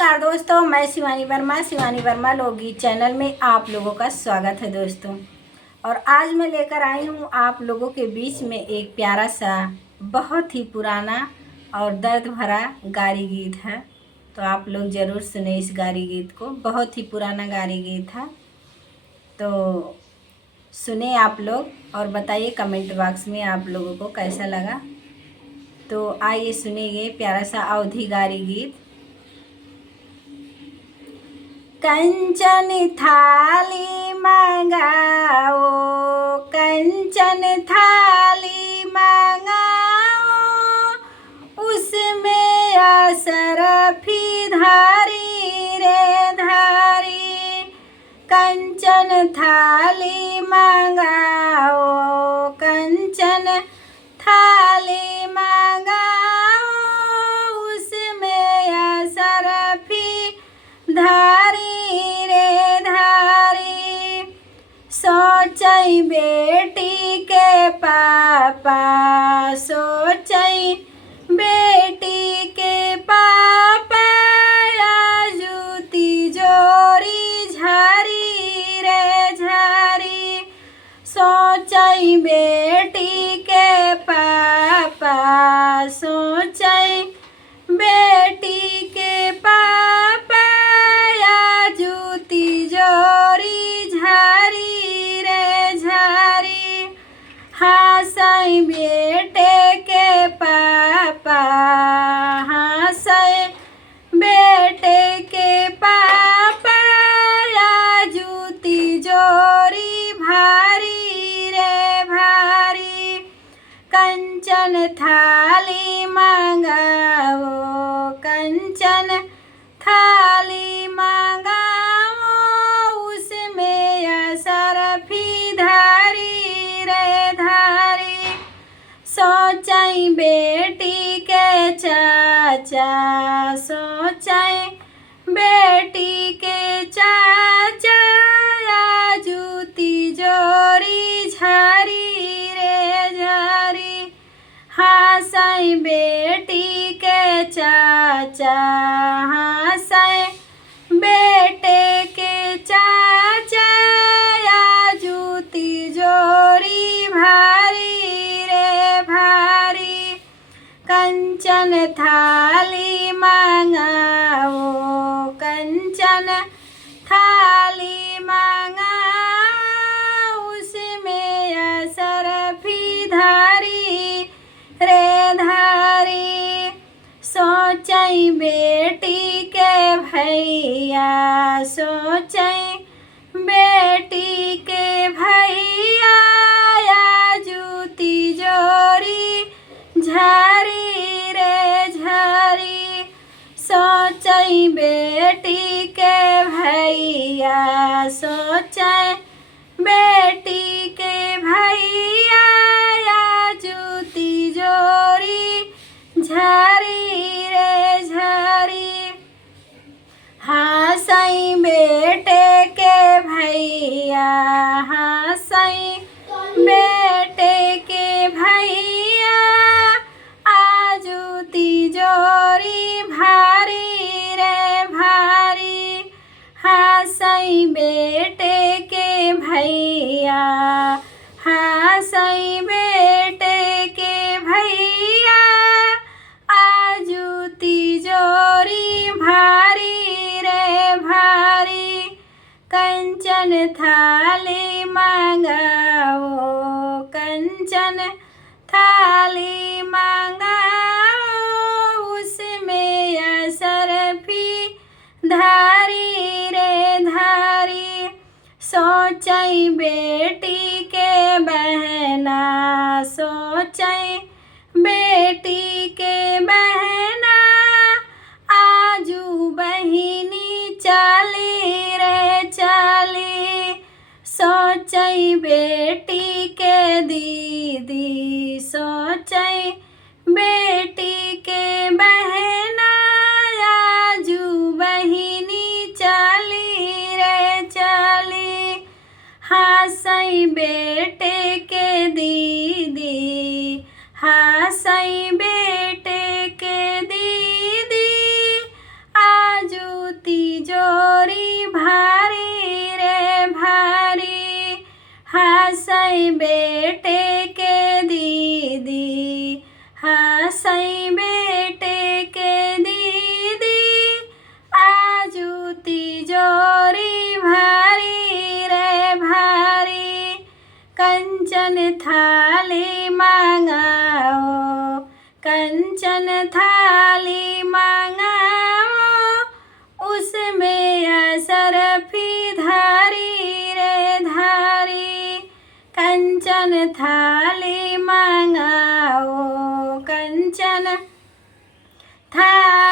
नमस्कार दोस्तों, मैं शिवानी वर्मा लोकगीत चैनल में आप लोगों का स्वागत है दोस्तों। और आज मैं लेकर आई हूँ आप लोगों के बीच में एक प्यारा सा बहुत ही पुराना और दर्द भरा गारी गीत है। तो आप लोग ज़रूर सुने इस गारी गीत को। बहुत ही पुराना गारी गीत है, तो सुने आप लोग और बताइए कमेंट बॉक्स में आप लोगों को कैसा लगा। तो आइए सुनिए प्यारा सा अवधी गारी गीत। कंचन थाली मंगाओ, कंचन थाली मंगाओ, उसमें असरफी धारी रे धारी। कंचन थाली मंगाओ, कंचन थाली मंगाओ, उसमें असरफी धारी रे धारी। सोचई बेटी के पापा, सोचई बेटी के पापा, जूती जोरी झारी रे झारी। सोचई बेटी के पापा, सोचई बेटी के पापा, जूती जोरी झारी रे झारी। हंसई बेटे के पापा, हंसई बेटे के पापा, जूती जोरी भारी रे भारी। कंचन थाली मंगाओ, कंचन थाली मंगाओ, उसमें असरफी धारी रे धारी। सोचई बेटी के चाचा, सोचई बेटी के चाचा, जूती जोरी झारी रे झारी। हंसई बेटी के चाचा, हंसई बेटे के चाचा, जूती जोरी भारी रे भारी। कंचन थाली मंगाओ, कंचन थाली मंगाओ, उसमें असरफी धारी रे धारी। सोचई बेटी के भैया, सोचई बेटी के भैया, जूती जोरी झारी रे झारी। सोचई बेटी के भैया, सोचई बेटी के भैया, जूती जोरी झारी रे झारी। हंसई बेटे के भैया, हंसई बेटे के भैया, जूती जोरी भारी रे भारी। हंसई बेटे के भैया, हंसई बेटे के भैया, जूती जोरी भारी रे भारी। कंचन थाली मंगाओ, कंचन थाली मंगाओ, उसमें असरफी धारी रे धारी। सोचई बेटी के बहना, सोचई बेटी के बहना, आजू बहिनी चाली रे चाली। सोचई बेटी के दीदी, सोचई बेटी के बहना, आजू बहिनी चाली रे चाली। हंसई बेटे के दीदी, हंसई बेटे के दीदी, आजू बेटे के दीदी, हंसई बेटे के दीदी, आजू तिजोरी भारी रे भारी, कंचन थाली मांगाओ, कंचन थाली मांगाओ, उसमें असरफी धारी रे धारी, कंचन थाली मांगाओ, कंचन थाली